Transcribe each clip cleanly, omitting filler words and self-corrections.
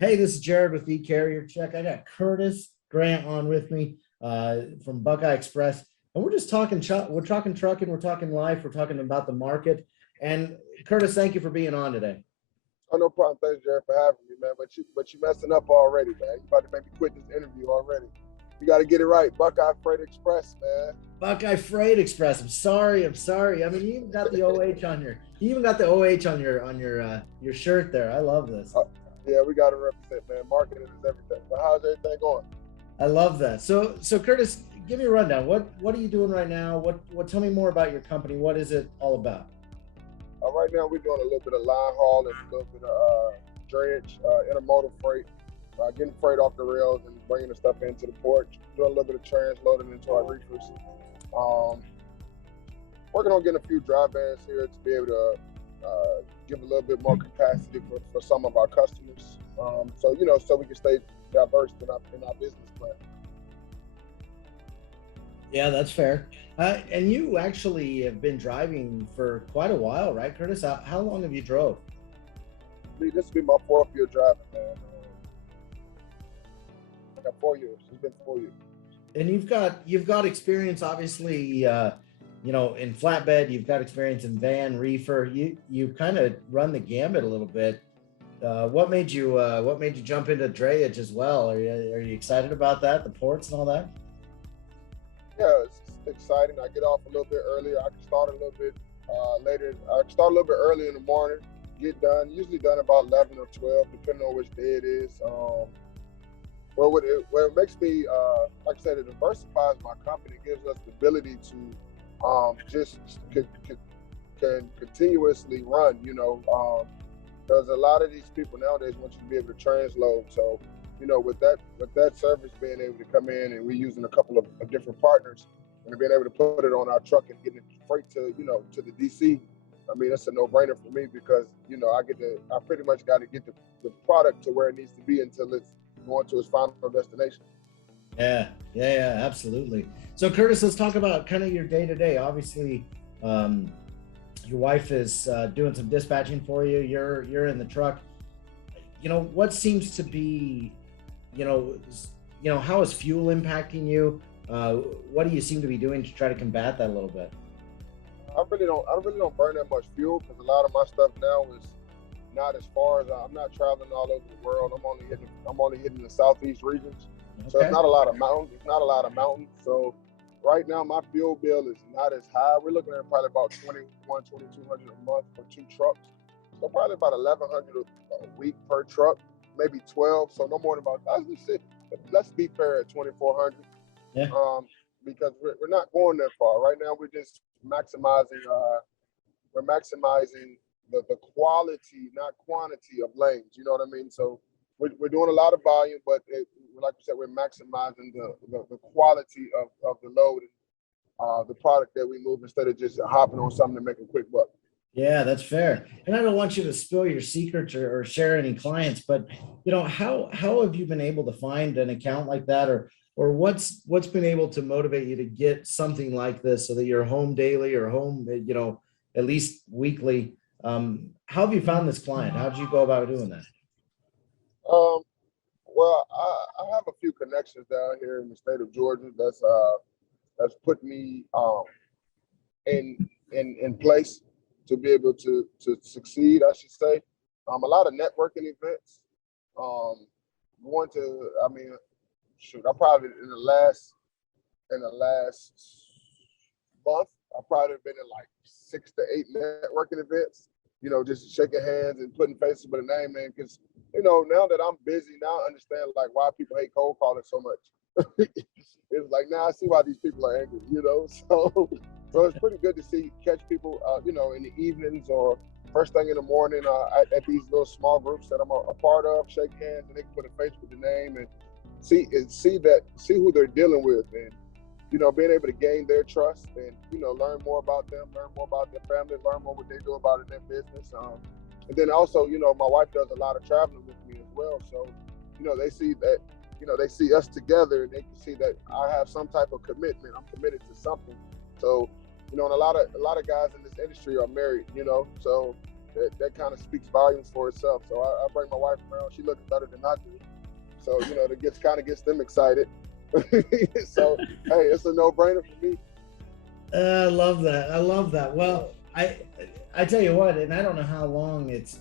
Hey, this is Jared with the Carrier Check. I got Curtis Grant on with me from Buckeye Express, and we're just talking. We're talking trucking. We're talking life. We're talking about the market. And Curtis, thank you for being on today. Oh, no problem. Thanks, Jared, for having me, man. But you messing up already, man. You about to make me quit this interview already. You got to get it right. Buckeye Freight Express, man. Buckeye Freight Express. I'm sorry. I'm sorry. I mean, you even got the OH on your. You even got the OH on your shirt there. I love this. Yeah, we got to represent, man. Marketing is everything. But how's everything going? I love that. So Curtis, give me a rundown. What are you doing right now? What? Tell me more about your company. What is it all about? Right now, we're doing a little bit of line haul and a little bit of drayage, intermodal freight, getting freight off the rails and bringing the stuff into the port. Doing a little bit of transloading into our reefers. Um, Working on getting a few dry vans here to be able to give a little bit more capacity for some of our customers. So we can stay diverse in our business plan. Yeah, that's fair. And you actually have been driving for quite a while, right, Curtis? How long have you drove? This will be my fourth year driving, man. I got 4 years. It's been 4 years. And you've got experience, obviously. In flatbed, you've got experience in van, reefer. You kind of run the gambit a little bit. What made you jump into drayage as well? Are you excited about that, the ports and all that? Yeah, it's exciting. I get off a little bit earlier. I can start a little bit later. I can start a little bit early in the morning. Get done. Usually done about 11 or 12, depending on which day it is. What it makes me, like I said, it diversifies my company. It gives us the ability to just can continuously run. Because a lot of these people nowadays want you to be able to transload. So, with that service being able to come in, and we're using a couple of different partners, and being able to put it on our truck and getting it freight to the DC. I mean, it's a no-brainer for me because I pretty much got to get the product to where it needs to be until it's going to its final destination. Yeah, absolutely. So Curtis, let's talk about kind of your day to day. Obviously, your wife is doing some dispatching for you. You're in the truck. What seems to be, how is fuel impacting you? What do you seem to be doing to try to combat that a little bit? I really don't burn that much fuel because a lot of my stuff now is not as far as I'm not traveling all over the world. I'm only hitting the southeast regions, so Okay. it's not a lot of mountains. It's not a lot of mountains. So right now my fuel bill is not as high. We're looking at probably about 2,200 a month for two trucks. So probably about 1,100 a week per truck, maybe 12. So no more than about. Let's be fair at 2,400. Yeah. Because we're not going that far right now. We're just maximizing. We're maximizing the quality, not quantity of lanes. You know what I mean? So we're doing a lot of volume, but like we said, we're maximizing the quality of the load and the product that we move instead of just hopping on something to make a quick buck. Yeah, that's fair. And I don't want you to spill your secrets or share any clients, but how have you been able to find an account like that, or what's been able to motivate you to get something like this so that you're home daily or home, at least weekly? How have you found this client? How did you go about doing that? Um, well, I have a few connections down here in the state of Georgia that's put me in in place to be able to succeed, I should say. A lot of networking events. Um, Going to, I mean, shoot, I probably in the last month, I probably been in like 6 to 8 networking events. Just shaking hands and putting faces with a name in. Because now that I'm busy, now I understand like why people hate cold calling so much. It's like now I see why these people are angry. So it's pretty good to catch people, in the evenings or first thing in the morning at these little small groups that I'm a part of. Shake hands and they can put a face with the name and see who they're dealing with, and being able to gain their trust and learn more about them, learn more about their family, learn more what they do about it in their business. And then also, my wife does a lot of traveling with me as well, so they see that they see us together and they can see that I have some type of commitment. I'm committed to something. So, and a lot of guys in this industry are married, so that kind of speaks volumes for itself. So I bring my wife around. She looks better than I do. So, you know, that gets them excited. So, hey, it's a no-brainer for me. I love that. I love that. Well, I tell you what, and I don't know how long it's,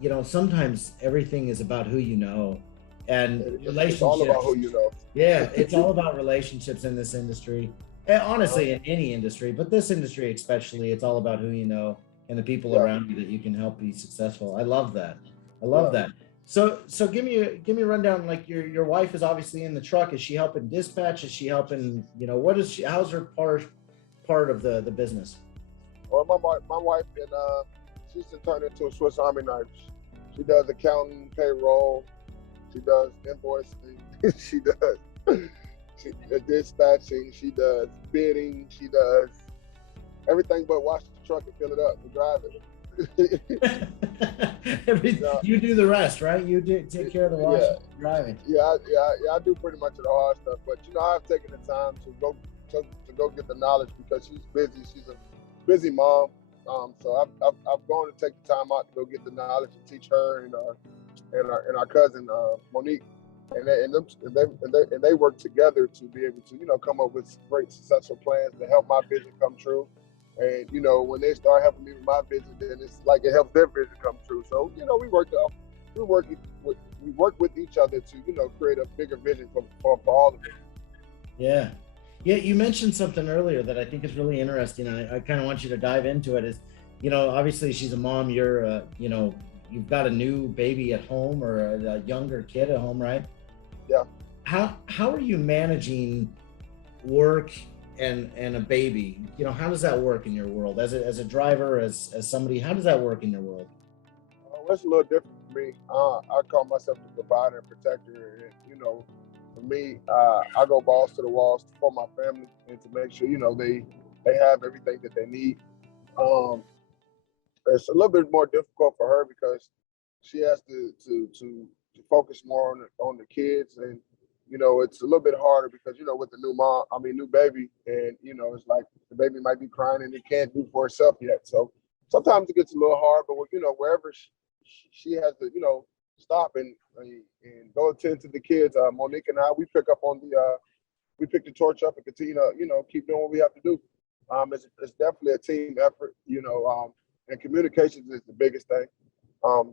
you know, sometimes everything is about who you know and It's all about relationships. who you know. Yeah, it's all about relationships in this industry. And honestly, Uh-huh. in any industry, but this industry especially, it's all about who you know and the people Yeah, around you that you can help be successful. I love that. I love yeah. that. So give me a rundown. Like your wife is obviously in the truck. Is she helping dispatch? Is she helping? You know, what is she? How's her part of the business? Well, my wife, and she's turned into a Swiss Army knife. She does accounting, payroll. She does invoicing. She does dispatching. She does bidding. She does everything but wash the truck and fill it up and drive it. No, You do the rest, right? You do take care of the yeah, washing, and driving. yeah. I do pretty much of the hard stuff, but you know, I've taken the time to go get the knowledge because she's busy. She's a busy mom. So I've gone to take the time out to go get the knowledge and teach her and our cousin Monique, and they work together to be able to, you know, come up with great successful plans to help my vision come true. And you know, when they start helping me with my vision, then it's like it helps their vision come true. So you know, we work we work with each other to, you know, create a bigger vision for all of us. Yeah. Yeah, you mentioned something earlier that I think is really interesting. I kind of want you to dive into it. Is, you know, obviously she's a mom. You're, you know, you've got a new baby at home or a younger kid at home, right? Yeah. How are you managing work and a baby? You know, how does that work in your world as a driver, as somebody? How does that work in your world? It's a little different for me. I call myself the provider and protector. And, you know, for me, I go balls to the walls for my family and to make sure, you know, they have everything that they need. Um, it's a little bit more difficult for her because she has to focus more on the kids, and you know, it's a little bit harder because, you know, with the new baby, and you know, it's like the baby might be crying and it can't do for herself yet. So sometimes it gets a little hard, but you know, wherever she has to, you know, stop and go attend to the kids. Monique and I, we pick the torch up and continue to, you know, keep doing what we have to do. It's definitely a team effort, you know, and communications is the biggest thing.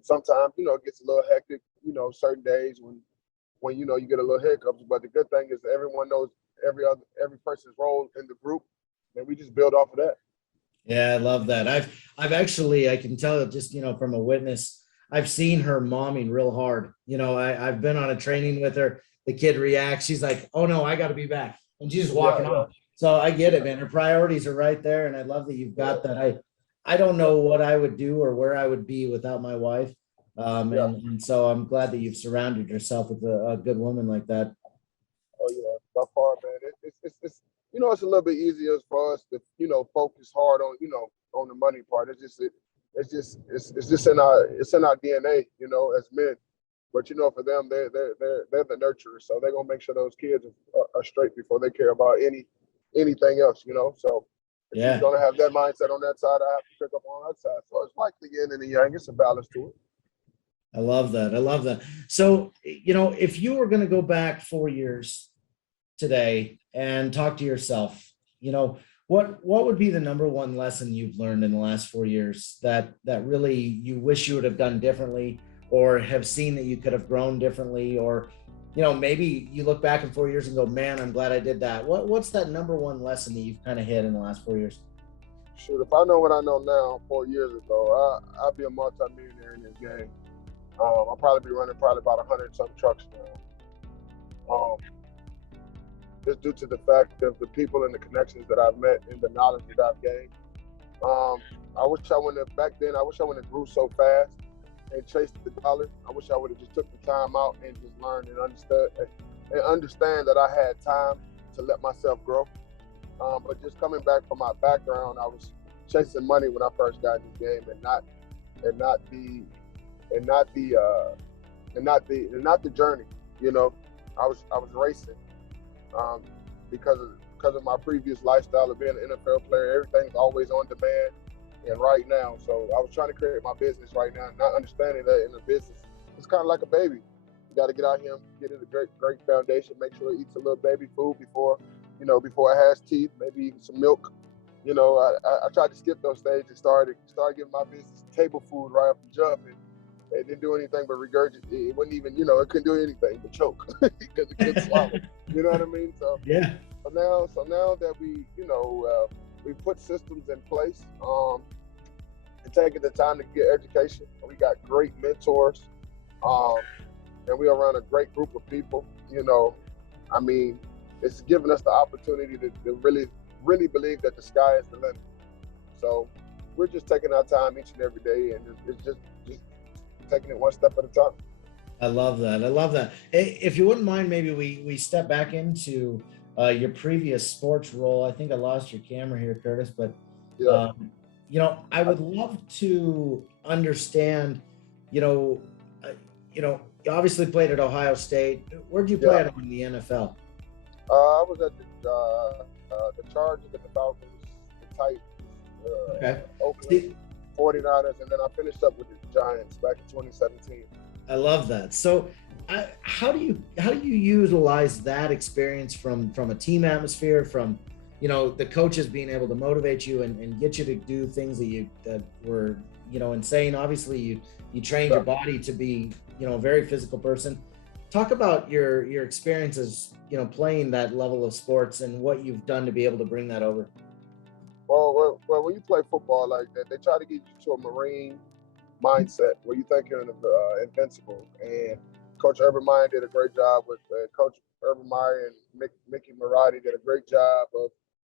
Sometimes, you know, it gets a little hectic, you know, certain days when you know you get a little hiccups. But the good thing is everyone knows every person's role in the group, and we just build off of that. Yeah, I love that. I've actually, I can tell just, you know, from a witness, I've seen her momming real hard. You know, I've been on a training with her. The kid reacts. She's like, "Oh no, I got to be back," and she's just Yeah, walking yeah, off. So I get it, yeah, man. Her priorities are right there, and I love that you've yeah, got that. I don't know what I would do or where I would be without my wife. yeah. And so I'm glad that you've surrounded yourself with a good woman like that. Oh yeah, by far, man. It's you know, it's a little bit easier for us to, you know, focus hard on, you know, on the money part. It's just in our DNA, you know, as men. But you know, for them, they're the nurturers, so they're gonna make sure those kids are straight before they care about anything else, you know. So if she's Yeah. gonna have that mindset on that side, I have to pick up on that side. So it's like the yin and the yang. It's a balance to it. I love that. I love that. So, you know, if you were going to go back 4 years today and talk to yourself, you know, what would be the number one lesson you've learned in the last 4 years that really you wish you would have done differently, or have seen that you could have grown differently, or, you know, maybe you look back in 4 years and go, man, I'm glad I did that. What's that number one lesson that you've kind of hit in the last 4 years? Shoot, if I know what I know now 4 years ago, I'd be a multi-millionaire in this game. I'll probably be running probably about 100 some trucks now. Just due to the fact of the people and the connections that I've met and the knowledge that I've gained. Um, I wish I wouldn't have back then. I wish I wouldn't have grew so fast and chased the dollar. I wish I would have just took the time out and just learned and understand that I had time to let myself grow. But just coming back from my background, I was chasing money when I first got in this game, and not the and not the not the journey. You know, I was racing um, because of my previous lifestyle of being an NFL player. Everything's always on demand. and right now. So I was trying to create my business right now, not understanding that in a business, it's kind of like a baby. You got to get out here and get it a great foundation. Make sure it eats a little baby food before, before it has teeth. Maybe even some milk. I tried to skip those stages. Started giving my business table food right off the jump, and it didn't do anything but regurgitate. It wouldn't even, it couldn't do anything but choke because it couldn't swallow. You know what I mean? So Yeah. now that we put systems in place, and taking the time to get education. We got great mentors, um, and we are around a great group of people. I mean, it's given us the opportunity to really believe that the sky is the limit. So we're just taking our time each and every day, and it's just taking it one step at a time. I love that. I love that. If you wouldn't mind, maybe we step back into your previous sports role. I think I lost your camera here, Curtis, but Yeah. I would love to understand. You know, you obviously played at Ohio State. Where'd you play Yeah. at in the NFL? I was at the Chargers, the Falcons, the Titans, Okay. Oakland 49ers, and then I finished up with the Giants back in 2017. I love that. So, how do you utilize that experience from a team atmosphere, from the coaches being able to motivate you and get you to do things that were insane. Obviously, you trained your body to be a very physical person. Talk about your experiences playing that level of sports and what you've done to be able to bring that over. Well, when you play football like that, they try to get you to a Marine mindset where you think you're invincible. And Coach Urban Meyer did a great job with Coach Urban Meyer and Mickey Marotti did a great job of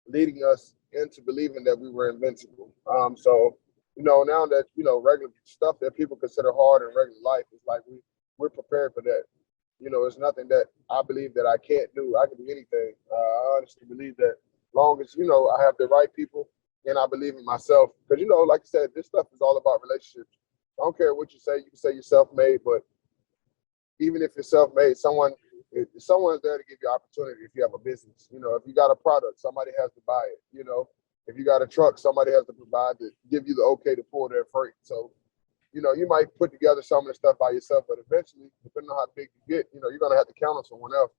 leading us into believing that we were invincible. So now that regular stuff that people consider hard in regular life is like we're prepared for that. It's nothing that I believe that I can't do. I can do anything. I honestly believe that long as I have the right people and I believe in myself. Because like I said, this stuff is all about relationships. I don't care what you say. You can say you're self-made, but even if you're self-made, someone's there to give you opportunity. If you have a business, if you got a product, somebody has to buy it. If you got a truck, somebody has to provide to give you the okay to pull their freight. So, you might put together some of the stuff by yourself, but eventually, depending on how big you get, you're gonna have to count on someone else.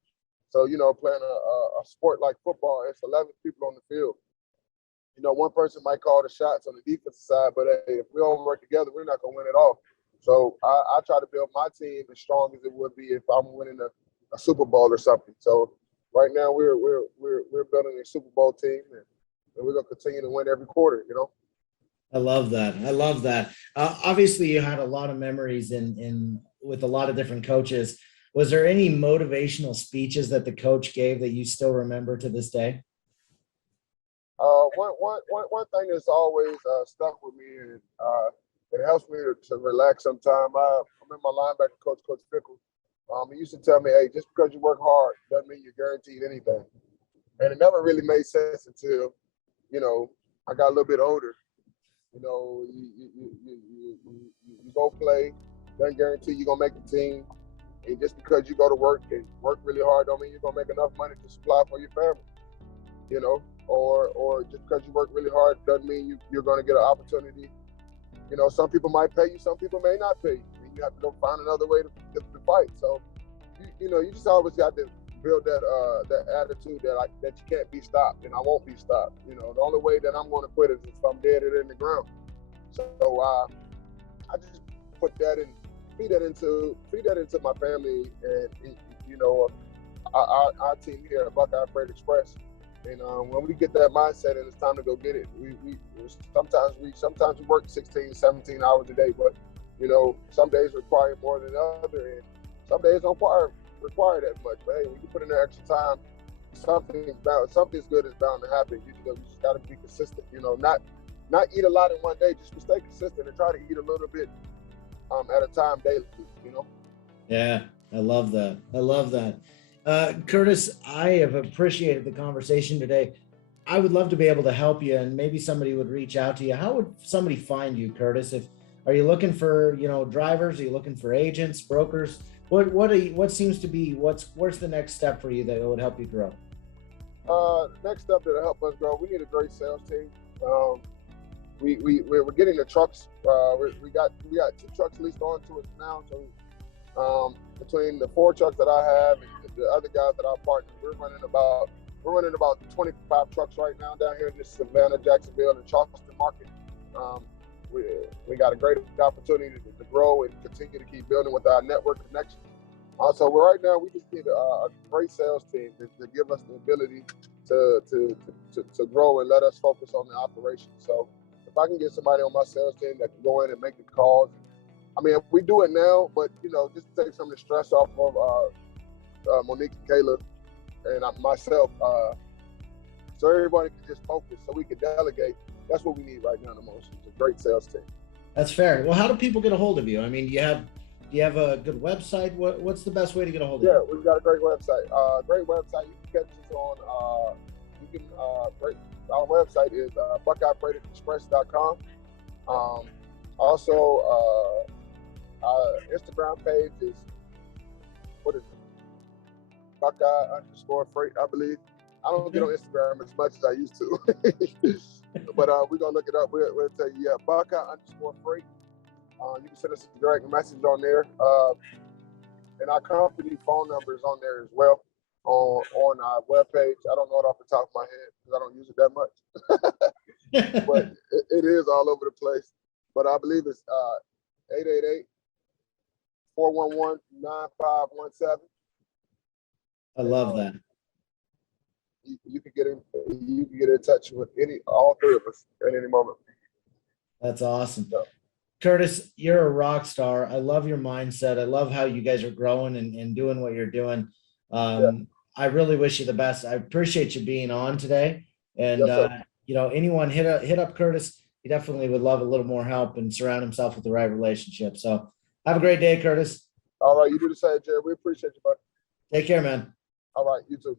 So, playing a sport like football, it's 11 people on the field. One person might call the shots on the defensive side, but hey, if we don't work together, we're not gonna win it all. So I try to build my team as strong as it would be if I'm winning a Super Bowl or something. So right now we're building a Super Bowl team, and we're gonna continue to win every quarter. I love that. I love that. Obviously, you had a lot of memories in with a lot of different coaches. Was there any motivational speeches that the coach gave that you still remember to this day? One thing that's always stuck with me, and it helps me to relax sometimes. I remember my linebacker coach, Coach Fickle. He used to tell me, "Hey, just because you work hard doesn't mean you're guaranteed anything." And it never really made sense until I got a little bit older. You go play, doesn't guarantee you're gonna make the team. And just because you go to work and work really hard don't mean you're gonna make enough money to supply for your family. Or just because you work really hard doesn't mean you're going to get an opportunity. Some people might pay you, some people may not pay you. And you have to go find another way to fight. So, you just always got to build that attitude that you can't be stopped, and I won't be stopped. The only way that I'm going to quit is if I'm dead or in the ground. So I just put that in, feed that into my family, and our team here at Buckeye Freight Express. And when we get that mindset and it's time to go get it, we sometimes we work 16, 17 hours a day, but some days require more than other, and some days don't require that much. But hey, when you put in the extra time, something's good is bound to happen. You just got to be consistent. Not eat a lot in one day. Just stay consistent and try to eat a little bit at a time daily. Yeah, I love that. I love that. Curtis, I have appreciated the conversation today. I would love to be able to help you, and maybe somebody would reach out to you. How would somebody find you, Curtis? Are you looking for drivers? Are you looking for agents, brokers? What seems to be where's the next step for you that would help you grow? Next step that'll help us grow, we need a great sales team. we're getting the trucks. We got 2 trucks leased on to us now. So between the 4 trucks that I have and the other guys that I partner, we're running about 25 trucks right now down here in this Savannah, Jacksonville, and Charleston market. We got a great opportunity to grow and continue to keep building with our network connections. So right now we just need a great sales team to give us the ability to grow and let us focus on the operation. So if I can get somebody on my sales team that can go in and make the calls, I mean, we do it now, but just to take some of the stress off of Monique and Caleb and myself, so everybody can just focus, so we can delegate. That's what we need right now the most. It's a great sales team. That's fair. Well, how do people get a hold of you? I mean, do you have a good website? What's the best way to get a hold of you? Yeah, we've got a great website. You can catch us on. Our website is BuckeyeFreightExpress.com. Also, our Instagram page is, what is it? Buckeye_Freight, I believe. I don't get on Instagram as much as I used to, but we're gonna look it up. We'll tell you, Buckeye_Freight. You can send us a direct message on there, and our company phone number is on there as well on our webpage. I don't know it off the top of my head because I don't use it that much, but it is all over the place. But I believe it's 888-411-9517. I love that. You can get in touch with all 3 of us at any moment. That's awesome. So, Curtis, you're a rock star. I love your mindset. I love how you guys are growing and doing what you're doing. I really wish you the best. I appreciate you being on today. And yes, anyone hit up Curtis. He definitely would love a little more help and surround himself with the right relationship. So have a great day, Curtis. all right, you do the same, Jared. We appreciate you, buddy. Take care, man. All right, you too.